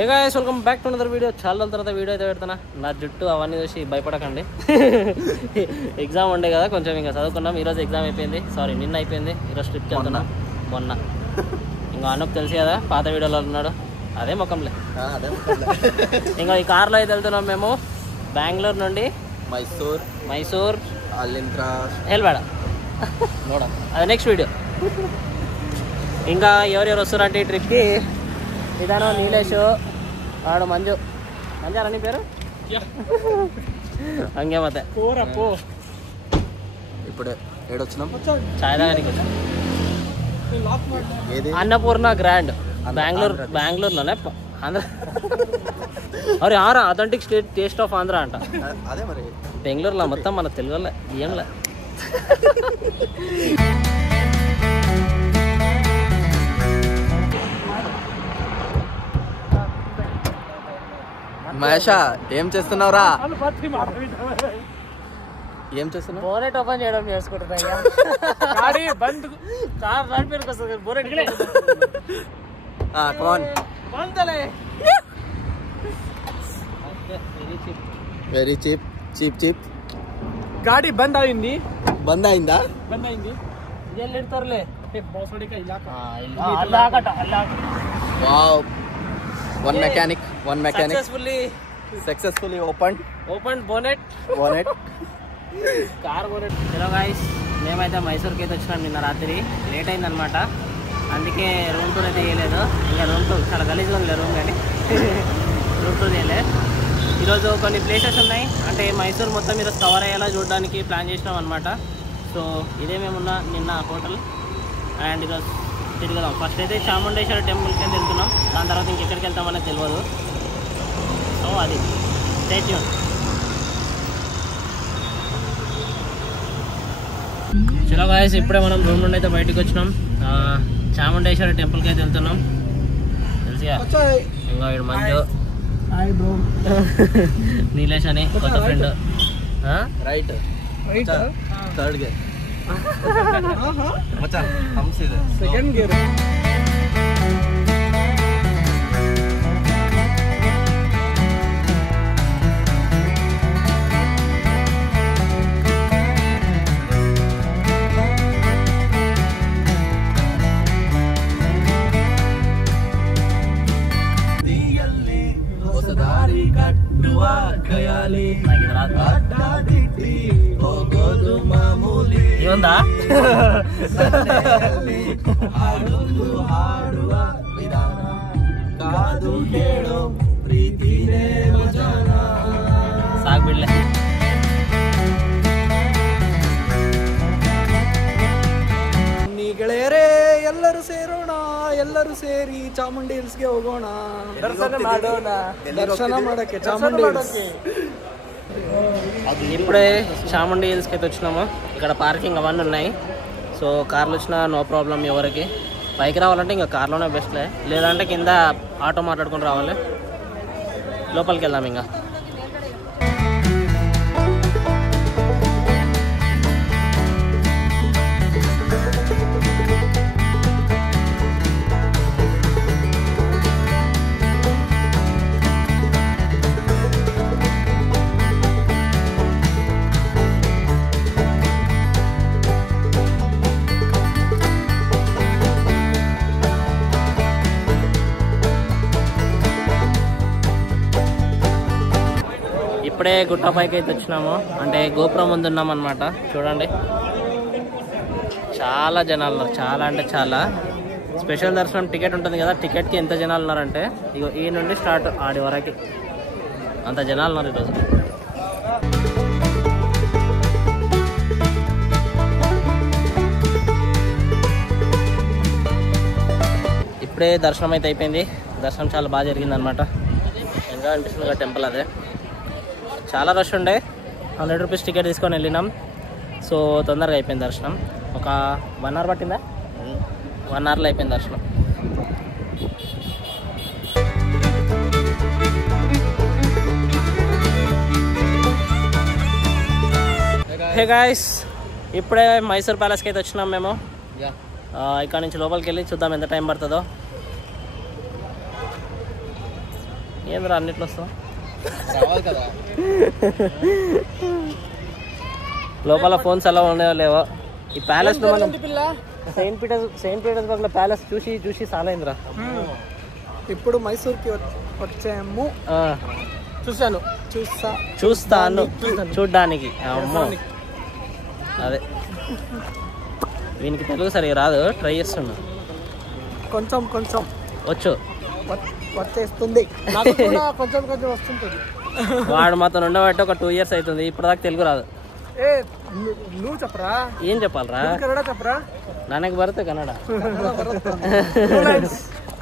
Hey guys welcome back to another video. చాలా రోజుల తర్వాత వీడియో అయితే పెడుతున్నా. నా జుట్టు అవన్నీ చూసి భయపడకండి. ఎగ్జామ్ ఉండే కదా కొంచెం ఇంకా చదువుకున్నాం. ఈరోజు ఎగ్జామ్ అయిపోయింది, సారీ నిన్న అయిపోయింది. ఈరోజు ట్రిప్కి వెళ్తున్నాం. మొన్న ఇంకా అన్నకు తెలుసు కదా, పాత వీడియోలో ఉన్నాడు, అదే ముఖంలే. ఇంకా ఈ కార్లో అయితే వెళ్తున్నాం మేము బెంగళూరు నుండి మైసూర్ హెల్వాడ నోడా, అది నెక్స్ట్ వీడియో. ఇంకా ఎవరెవరు వస్తున్నారంటే ఈ ట్రిప్కి, ఇదానో నీలేష్, వాడు మంజారా నీ పేరు, హంగే ಮತ್ತೆ ఇప్పుడు ఏడొచ్చినాం, చాయ్ తాగడానికి వచ్చాం. అన్నపూర్ణ గ్రాండ్ బెంగళూరులోనే ఆంధ్ర. అరే ఆరా అథెంటిక్ టేస్ట్ ఆఫ్ ఆంధ్ర అంట. అదే మరి బెంగళూరులో మొత్తం మన తెలుగు వాళ్ళే ఏంలే. మహేషా ఏం చేస్తున్నావురా? ఏం చేస్తున్నావు? బోనెట్ ఓపెన్ చేయడం నేర్చుకుంటున్నా. Very cheap cheap cheap. गाड़ी बंद आइंदी బంద్ అయిందా? Wow, one mechanic successfully open bonnet car bonnet. Hello guys, మేమైతే మైసూర్కి అయితే వచ్చినాం. నిన్న రాత్రి లేట్ అయిందనమాట, అందుకే రూమ్ టూర్ అయితే చేయలేదు. ఇంకా రూమ్ టూర్ చాలా గలీజ్గా ఉంది రూమ్, కానీ రూమ్ టూర్ చేయలేదు. ఈరోజు కొన్ని ప్లేసెస్ ఉన్నాయి, అంటే మైసూర్ మొత్తం ఈరోజు కవర్ అయ్యేలా చూడడానికి ప్లాన్ చేసినాం అనమాట. సో ఇదే మేమున్న నిన్న హోటల్, అండ్ ఈరోజు తిరుగుదాం. ఫస్ట్ అయితే చాముండేశ్వరి టెంపుల్కి అయితే వెళ్తున్నాం, దాని తర్వాత ఇంకెక్కడికి వెళ్తామనేది తెలియదు. సో అది స్టే ట్యూన్. చలో గాయస్, ఇప్పుడే మనం రూమ్ నుండి అయితే బయటకు వచ్చినాం. చాముండేశ్వరి టెంపుల్కి అయితే వెళ్తున్నాం. తెలుసుగా, ఇంకా వీడు మంజు, నీలేష్ అని కొత్త friend. Right third gear second gear. ఏముందా? ಸಾಕ್ ಬಿಡ್ಲೆ. ಗೆಳೆಯರೇ, ಎಲ್ಲರೂ ಸೇರೋಣ, ಎಲ್ಲರೂ ಸೇರಿ ಚಾಮುಂಡಿ ಹಿಲ್ಸ್ಗೆ ಹೋಗೋಣ, ದರ್ಶನ ಮಾಡಕ್ಕೆ ಚಾಮುಂಡಿ ಹಿಲ್ಸ್. ఇప్పుడే చాముండి హిల్స్కి అయితే వచ్చినాము. ఇక్కడ పార్కింగ్ అవన్నీ ఉన్నాయి. సో కార్లు వచ్చినా నో ప్రాబ్లం. ఎవరికి పైకి రావాలంటే ఇంకా కార్లోనే బెస్ట్లే, లేదంటే కింద ఆటో మాట్లాడుకొని రావాలి. లోపలికి వెళ్దాం. ఇంకా ఇప్పుడే గుట్ట పైకి అయితే వచ్చినాము, అంటే గోపురం ముందు ఉన్నాం అనమాట. చూడండి, చాలా జనాలు ఉన్నారు, చాలా అంటే చాలా. స్పెషల్ దర్శనం టికెట్ ఉంటుంది కదా, టికెట్కి ఎంత జనాలు ఉన్నారంటే ఇగో ఈ నుండి స్టార్ట్ ఆడి వరకు అంత జనాలు ఉన్నారు ఈరోజు. ఇప్పుడే దర్శనం అయితే అయిపోయింది. దర్శనం చాలా బాగా జరిగింది అనమాట. ఇంకా అనిపిస్తుంది కదా టెంపుల్, అదే చాలా రష్ ఉండే. 100 రూపీస్ టికెట్ తీసుకొని వెళ్ళినాం. సో తొందరగా అయిపోయింది దర్శనం. ఒక 1 అవర్ పట్టిందా? 1 అవర్లో అయిపోయింది దర్శనం. హే గాయ్స్, ఇప్పుడే మైసూర్ ప్యాలెస్కి అయితే వచ్చినాం మేము. ఇక్కడ నుంచి లోపలికి వెళ్ళి చూద్దాం ఎంత టైం పడుతుందో. ఏంద్రా అన్నిట్లో వస్తావు రావాలి కదా. లోపల ఫోన్స్ అలా ఉండేవో లేవో. ఈ ప్యాలెస్ లో మనం సెయింట్ పీటర్స్బర్గ్ లో ప్యాలెస్ చూసి చూసి సాలైందిరా. ఇప్పుడు మైసూర్కి వచ్చాము. చూస్తాను చూడ్డానికి. అమ్మో అదే వీనికి తెలుగు సరిగా రాదు, ట్రై చేస్తున్నా. కొంచెం కొంచెం వచ్చు వచ్చేస్తుంది. కొంచెం కొంచెం వస్తుంటుంది. వాడు మాతో ఉండబట్టి ఒక 2 years అవుతుంది, ఇప్పటిదాకా తెలుగు రాదు. ఏ నువ్వు చెప్పరా, ఏం చెప్పాలరా? కన్నడ చెప్పరా? ನನಗೆ ಬರುತ್ತೆ ಕನ್ನಡ.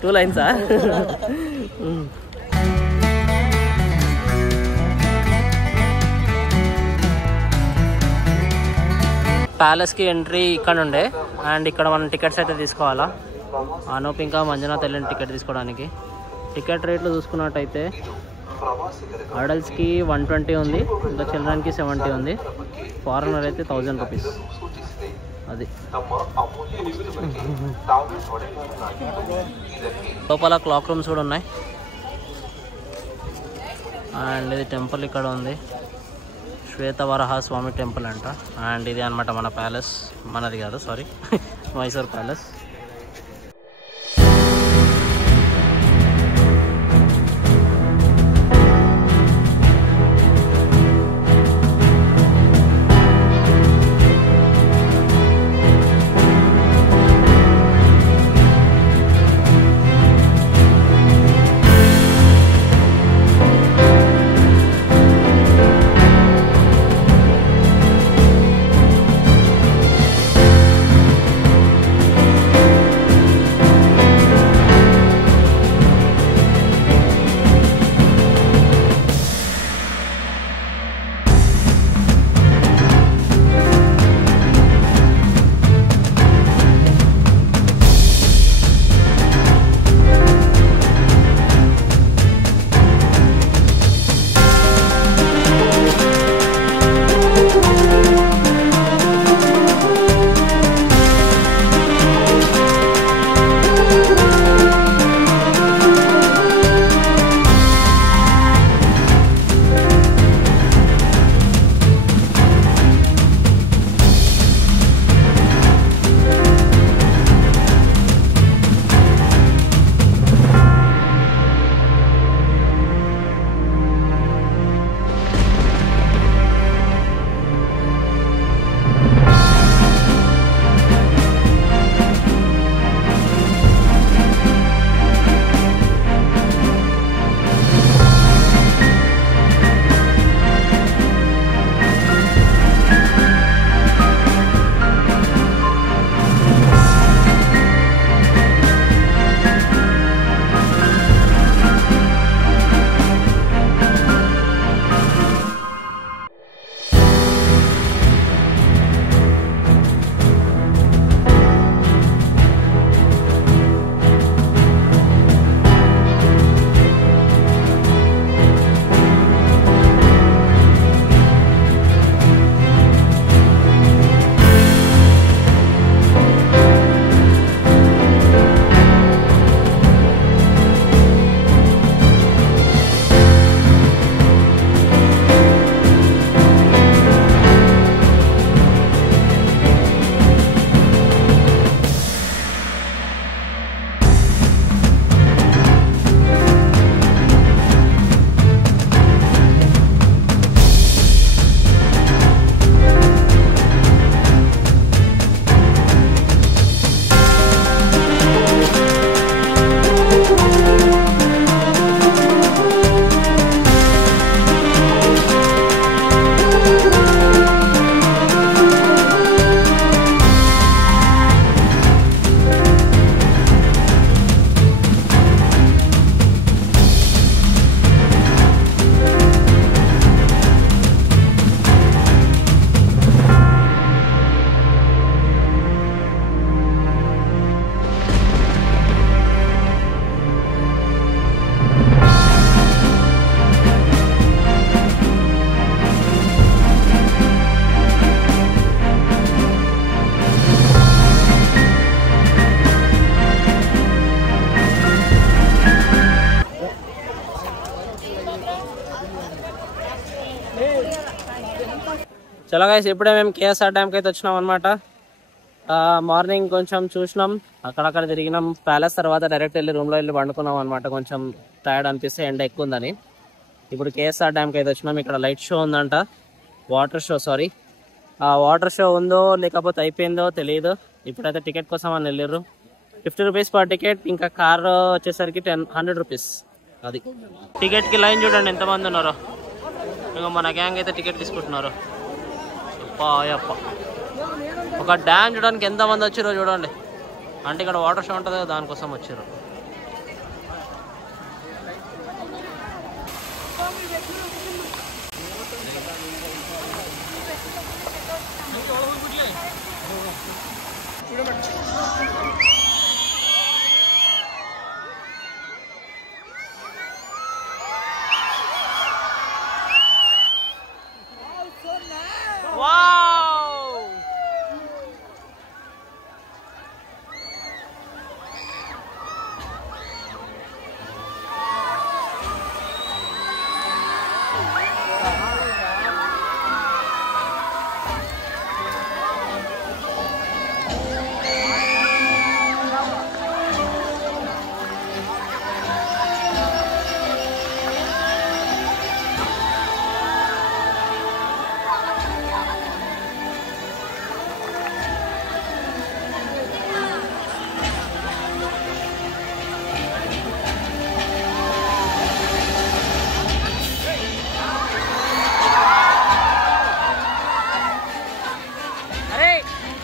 2 lines ప్యాలెస్కి ఎంట్రీ ఇక్కడ ఉండే. అండ్ ఇక్కడ మనం టికెట్స్ అయితే తీసుకోవాలా. అనూప్ ఇంకా మంజునాథ్ వెళ్ళిన టికెట్ తీసుకోవడానికి. టికెట్ రేట్లు చూసుకున్నట్టయితే అడల్ట్స్కి 120 ఉంది, ఇంకా చిల్డ్రన్కి 70 ఉంది. ఫారెనర్ అయితే 1000 రూపీస్. అది లోపల క్లాక్ రూమ్స్ కూడా ఉన్నాయి. అండ్ ఇది టెంపుల్ ఇక్కడ ఉంది, శ్వేతవరహ స్వామి టెంపుల్ అంట. అండ్ ఇది అనమాట మన ప్యాలెస్, మనది కాదు సారీ, మైసూర్ ప్యాలెస్. చలో గైస్ ఇప్పుడే మేము కేఎస్ఆర్ డ్యామ్కి అయితే వచ్చినాం అనమాట. మార్నింగ్ కొంచెం చూసినాం, అక్కడక్కడ తిరిగినాం ప్యాలెస్, తర్వాత డైరెక్ట్ వెళ్ళి రూమ్లో వెళ్ళి పండుకున్నాం అనమాట. కొంచెం టైర్డ్ అనిపిస్తే ఎండ ఎక్కువ ఉందని. ఇప్పుడు కేఎస్ఆర్ డ్యామ్కి అయితే వచ్చినాం. ఇక్కడ లైట్ షో ఉందంట, water show, sorry water show ఉందో లేకపోతే అయిపోయిందో తెలియదు. ఇప్పుడైతే టికెట్ కోసం అని వెళ్ళారు. 50 రూపీస్ పర్ టికెట్, ఇంకా కార్ వచ్చేసరికి 100 రూపీస్. అది టికెట్కి లైన్ చూడండి ఎంతమంది ఉన్నారో. ఇంకా మన గ్యాంగ్ అయితే టికెట్ తీసుకుంటున్నారు. అప్ప ఒక డ్యామ్ చూడడానికి ఎంతమంది వచ్చారో చూడండి. అంటే ఇక్కడ వాటర్ షో ఉంటుంది కదా, దానికోసం వచ్చారు.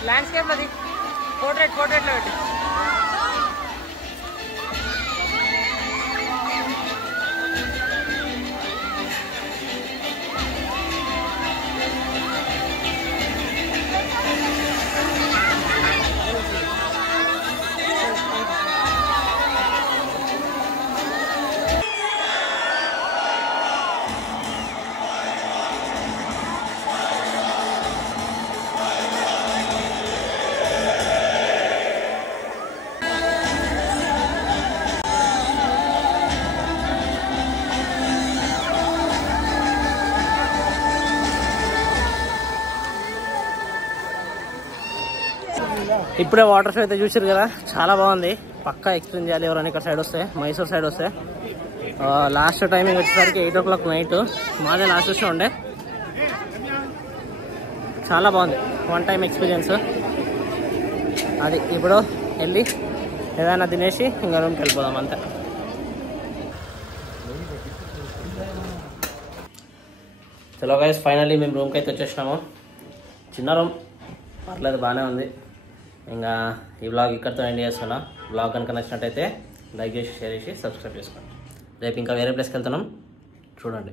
ల్యాండ్స్కేప్ అది పోర్ట్రేట్లో పెట్టి ఇప్పుడే వాటర్ షో అయితే చూసారు కదా, చాలా బాగుంది. పక్కా ఎక్స్ప్లెయిన్ చేయాలి ఎవరైనా ఇక్కడ సైడ్ వస్తే, మైసూర్ సైడ్ వస్తే. లాస్ట్ టైమింగ్ వచ్చేసరికి 8 o'clock నైట్, మాదే లాస్ట్ షో ఉండే. చాలా బాగుంది, వన్ టైం ఎక్స్పీరియన్స్. అది ఇప్పుడు వెళ్ళి ఏదైనా తినేసి ఇంకా రూమ్కి వెళ్ళిపోదాం అంతే. చలో గైస్ ఫైనల్లీ మేము రూమ్కి అయితే వచ్చేసినాము. చిన్న రూమ్, పర్లేదు బాగానే ఉంది. ఇంకా ఈ వ్లాగ్ ఇక్కడితో ఎండ్ చేస్తున్నా. వ్లాగ్ కనుక నచ్చినట్టయితే లైక్ చేసి, షేర్ చేసి, సబ్స్క్రైబ్ చేసుకోండి. రేపు ఇంకా వేరే ప్లేస్కి వెళ్తున్నాం, చూడండి.